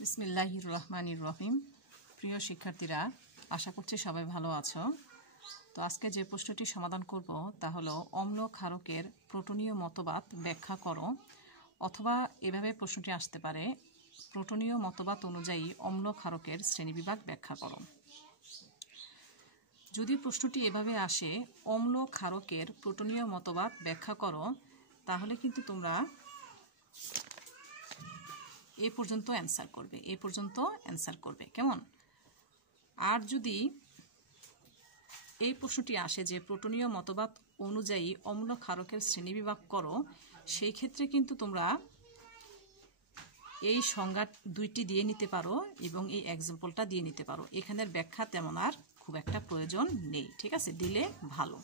বিসমিল্লাহির রহমানির রহিম। প্রিয় শিক্ষার্থীরা, আশা করছি সবাই ভালো আছো। তো আজকে যে প্রশ্নটি সমাধান করব তা হলো অম্ল ক্ষারকের প্রোটনীয় মতবাদ ব্যাখ্যা করো। অথবা এভাবে প্রশ্নটি আসতে পারে, প্রোটনীয় মতবাদ অনুযায়ী অম্ল ক্ষারকের শ্রেণীবিভাগ ব্যাখ্যা করো। যদি প্রশ্নটি এভাবে আসে, অম্ল ক্ষারকের প্রোটনীয় মতবাদ ব্যাখ্যা করো, তাহলে কিন্তু তোমরা এ পর্যন্ত অ্যান্সার করবে কেমন। আর যদি এই প্রশ্নটি আসে যে প্রোটনীয় মতবাদ অনুযায়ী অম্ল ক্ষারকের শ্রেণীবিভাগ করো, সেই ক্ষেত্রে কিন্তু তোমরা এই সংজ্ঞা দুইটি দিয়ে নিতে পারো এবং এই এক্সাম্পলটা দিয়ে নিতে পারো। এখানের ব্যাখ্যা তেমন আর খুব একটা প্রয়োজন নেই, ঠিক আছে, দিলে ভালো।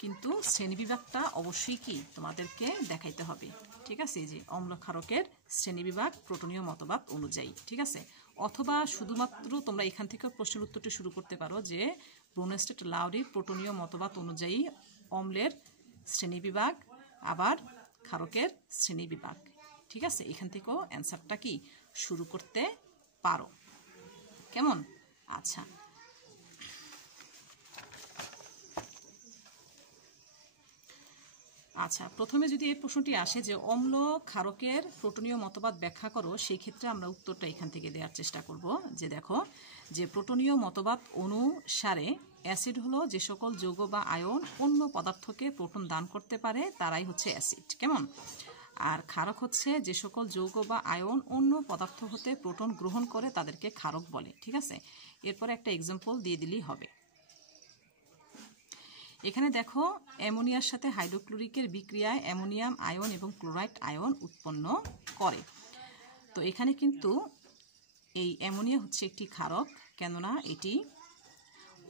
কিন্তু শ্রেণীবিভাগটা অবশ্যই কি তোমাদেরকে দেখাইতে হবে, ঠিক আছে। যে অম্ল ক্ষারকের শ্রেণীবিভাগ প্রোটনীয় মতবাদ অনুযায়ী, ঠিক আছে। অথবা শুধুমাত্র তোমরা এখান থেকে প্রশ্নের উত্তরটি শুরু করতে পারো যে ব্রুনস্টেড-লাউরির প্রোটনীয় মতবাদ অনুযায়ী অম্লের শ্রেণীবিভাগ, আবার ক্ষারকের শ্রেণীবিভাগ, ঠিক আছে। এখান থেকেও অ্যান্সারটা কি শুরু করতে পারো কেমন। আচ্ছা, প্রথমে যদি এই প্রশ্নটি আসে যে অম্ল ক্ষারকের প্রোটনীয় মতবাদ ব্যাখ্যা করো, সেই ক্ষেত্রে আমরা উত্তরটা এখান থেকে দেওয়ার চেষ্টা করব। যে দেখো, যে প্রোটনীয় মতবাদ অনুসারে অ্যাসিড হলো যে সকল যৌগ বা আয়ন অন্য পদার্থকে প্রোটন দান করতে পারে, তারাই হচ্ছে অ্যাসিড কেমন। আর ক্ষারক হচ্ছে যে সকল যৌগ বা আয়ন অন্য পদার্থ হতে প্রোটন গ্রহণ করে, তাদেরকে ক্ষারক বলে, ঠিক আছে। এরপরে একটা এক্সাম্পল দিয়ে দিলেই হবে। এখানে দেখো, অ্যামোনিয়ার সাথে হাইড্রোক্লোরিকের বিক্রিয়ায় অ্যামোনিয়াম আয়ন এবং ক্লোরাইড আয়ন উৎপন্ন করে। তো এখানে কিন্তু এই অ্যামোনিয়া হচ্ছে একটি ক্ষারক, কেননা এটি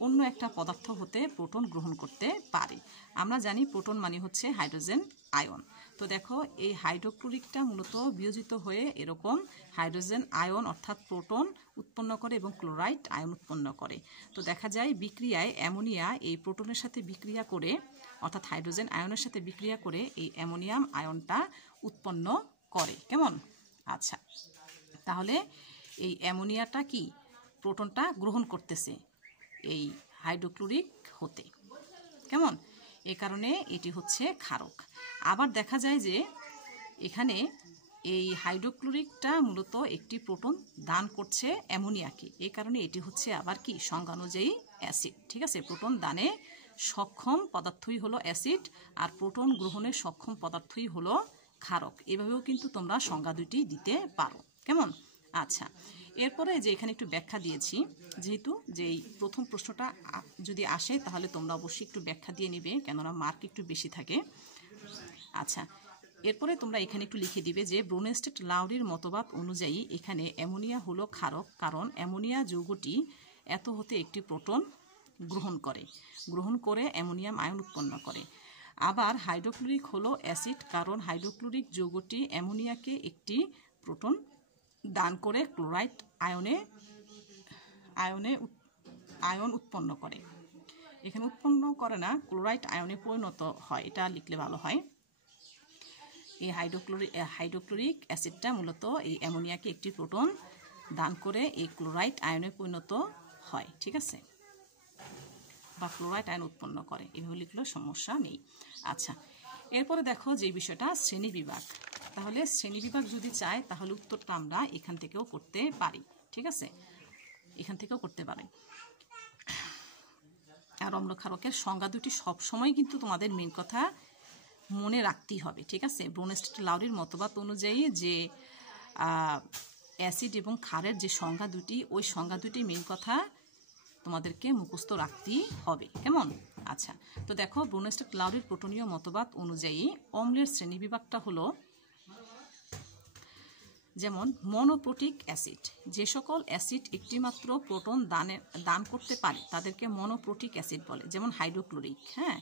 অন্য একটা পদার্থ হতে প্রোটন গ্রহণ করতে পারে। আমরা জানি প্রোটন মানে হচ্ছে হাইড্রোজেন আয়ন। তো দেখো, এই হাইড্রোক্লোরিকটা মূলত বিয়োজিত হয়ে এরকম হাইড্রোজেন আয়ন অর্থাৎ প্রোটন উৎপন্ন করে এবং ক্লোরাইড আয়ন উৎপন্ন করে। তো দেখা যায় বিক্রিয়ায় অ্যামোনিয়া এই প্রোটনের সাথে বিক্রিয়া করে, অর্থাৎ হাইড্রোজেন আয়নের সাথে বিক্রিয়া করে এই অ্যামোনিয়াম আয়নটা উৎপন্ন করে কেমন। আচ্ছা, তাহলে এই অ্যামোনিয়াটা কি প্রোটনটা গ্রহণ করতেছে এই হাইড্রোক্লোরিক হতে কেমন, এ কারণে এটি হচ্ছে ক্ষারক। আবার দেখা যায় যে এখানে এই হাইড্রোক্লোরিকটা মূলত একটি প্রোটন দান করছে অ্যামোনিয়াকে, এই কারণে এটি হচ্ছে আবার কি সংজ্ঞা অনুযায়ী অ্যাসিড, ঠিক আছে। প্রোটন দানে সক্ষম পদার্থই হলো অ্যাসিড, আর প্রোটন গ্রহণে সক্ষম পদার্থই হলো ক্ষারক। এভাবেও কিন্তু তোমরা সংজ্ঞা দুটি দিতে পারো কেমন। আচ্ছা, এরপরে যে এখানে একটু ব্যাখ্যা দিয়েছি, যেহেতু যে এই প্রথম প্রশ্নটা যদি আসে তাহলে তোমরা অবশ্যই একটু ব্যাখ্যা দিয়ে নিবে, কেননা মার্ক একটু বেশি থাকে। আচ্ছা, এরপরে তোমরা এখানে একটু লিখে দিবে যে ব্রুনস্টেড-লাউরির মতবাদ অনুযায়ী এখানে অ্যামোনিয়া হলো ক্ষারক, কারণ অ্যামোনিয়া যৌগটি এত হতে একটি প্রোটন গ্রহণ করে অ্যামোনিয়াম আয়ন উৎপন্ন করে। আবার হাইড্রোক্লোরিক হলো অ্যাসিড, কারণ হাইড্রোক্লোরিক যৌগটি অ্যামোনিয়াকে একটি প্রোটন দান করে ক্লোরাইড আয়ন উৎপন্ন করে। এখানে উৎপন্ন করে না, ক্লোরাইড আয়নে পরিণত হয়, এটা লিখলে ভালো হয়। এই হাইড্রোক্লোরিক অ্যাসিডটা মূলত এই অ্যামোনিয়াকে একটি প্রোটন দান করে এই ক্লোরাইড আয়নে পরিণত হয়, ঠিক আছে, বা ক্লোরাইড আয়ন উৎপন্ন করে, এভাবে লিখলেও সমস্যা নেই। আচ্ছা, এরপরে দেখো যে বিষয়টা শ্রেণীবিভাগ। তাহলে শ্রেণীবিভাগ যদি চায় তাহলে উত্তরটা আমরা এখান থেকেও করতে পারি, ঠিক আছে, এখান থেকেও করতে পারি। আর অম্ল ক্ষারকের সংজ্ঞা দুটি সবসময় কিন্তু তোমাদের মেন কথা মনে রাখতেই হবে, ঠিক আছে। ব্রুনস্টেড-লাউরির মতবাদ অনুযায়ী যে অ্যাসিড এবং ক্ষারের যে সংজ্ঞা দুটি, ওই সংজ্ঞা দুটি মেন কথা তোমাদেরকে মুখস্থ রাখতেই হবে কেমন। আচ্ছা, তো দেখো, ব্রুনস্টেড-লাউরির প্রোটনীয় মতবাদ অনুযায়ী অম্লের শ্রেণীবিভাগটা হলো যেমন মনোপ্রোটিক অ্যাসিড। যে সকল অ্যাসিড একটিমাত্র প্রোটন দান করতে পারে তাদেরকে মনোপ্রোটিক অ্যাসিড বলে, যেমন হাইড্রোক্লোরিক। হ্যাঁ,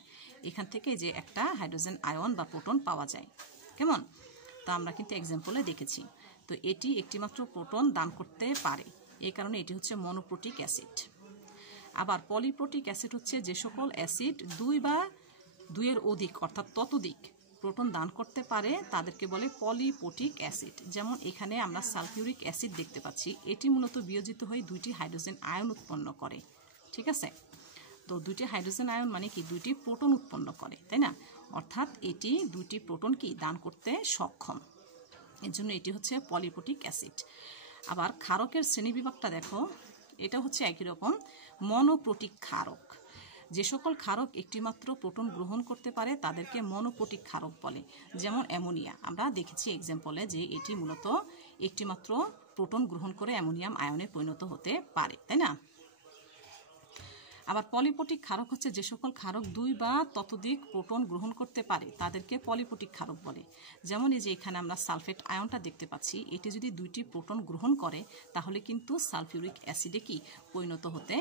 এখান থেকে যে একটা হাইড্রোজেন আয়ন বা প্রোটন পাওয়া যায় কেমন, তা আমরা কিন্তু এক্সাম্পলে দেখেছি। তো এটি একটিমাত্র প্রোটন দান করতে পারে, এই কারণে এটি হচ্ছে মনোপ্রোটিক অ্যাসিড। আবার পলিপ্রোটিক অ্যাসিড হচ্ছে যে সকল অ্যাসিড দুই বা দুইয়ের অধিক অর্থাৎ ততোধিক প্রোটন দান করতে পারে তাদেরকে বলে পলিপটিক অ্যাসিড। যেমন এখানে আমরা সালফিউরিক অ্যাসিড দেখতে পাচ্ছি, এটি মূলত বিয়োজিত হয়ে 2টি হাইড্রোজেন আয়ন উৎপন্ন করে। ঠিক আছে, তো 2টি হাইড্রোজেন আয়ন মানে কি 2টি প্রোটন উৎপন্ন করে, তাই না? অর্থাৎ এটি 2টি প্রোটন কি দান করতে সক্ষম, এর জন্য এটি হচ্ছে পলিপটিক অ্যাসিড। আবার ক্ষারকের শ্রেণীবিভাগটা দেখো, এটা হচ্ছে একই রকম, মনোপ্রোটিক ক্ষারক। যে সকল ক্ষারক একটিমাত্র প্রোটন গ্রহণ করতে পারে তাদেরকে মনোপ্রোটিক ক্ষারক বলে। যেমন অ্যামোনিয়া, আমরা দেখেছি এক্সাম্পলে যে এটি মূলত একটিমাত্র প্রোটন গ্রহণ করে অ্যামোনিয়াম আয়নে পরিণত হতে পারে, তাই না? আবার পলিপটিক ক্ষারক হচ্ছে যে সকল ক্ষারক 2 বা ততোধিক প্রোটন গ্রহণ করতে পারে তাদেরকে পলিপটিক ক্ষারক বলে। যেমন এই যে এখানে আমরা সালফেট আয়নটা দেখতে পাচ্ছি, এটি যদি 2টি প্রোটন গ্রহণ করে তাহলে কিন্তু সালফিউরিক অ্যাসিডে কি পরিণত হতে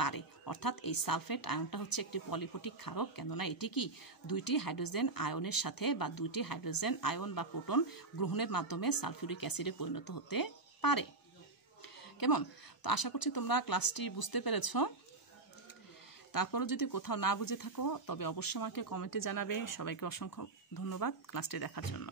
পারে। অর্থাৎ এই সালফেট আয়নটা হচ্ছে একটি পলিপটিক ক্ষারক, কেননা এটি কি 2টি হাইড্রোজেন আয়নের সাথে বা 2টি হাইড্রোজেন আয়ন বা প্রোটন গ্রহণের মাধ্যমে সালফিউরিক অ্যাসিডে পরিণত হতে পারে। কেমন? তো আশা করছি তোমরা ক্লাসটি বুঝতে পেরেছো। তারপরও যদি কোথাও না বুঝে থাকো তবে অবশ্যই আমাকে কমেন্টে জানাবে। সবাইকে অসংখ্য ধন্যবাদ ক্লাসটি দেখার জন্য।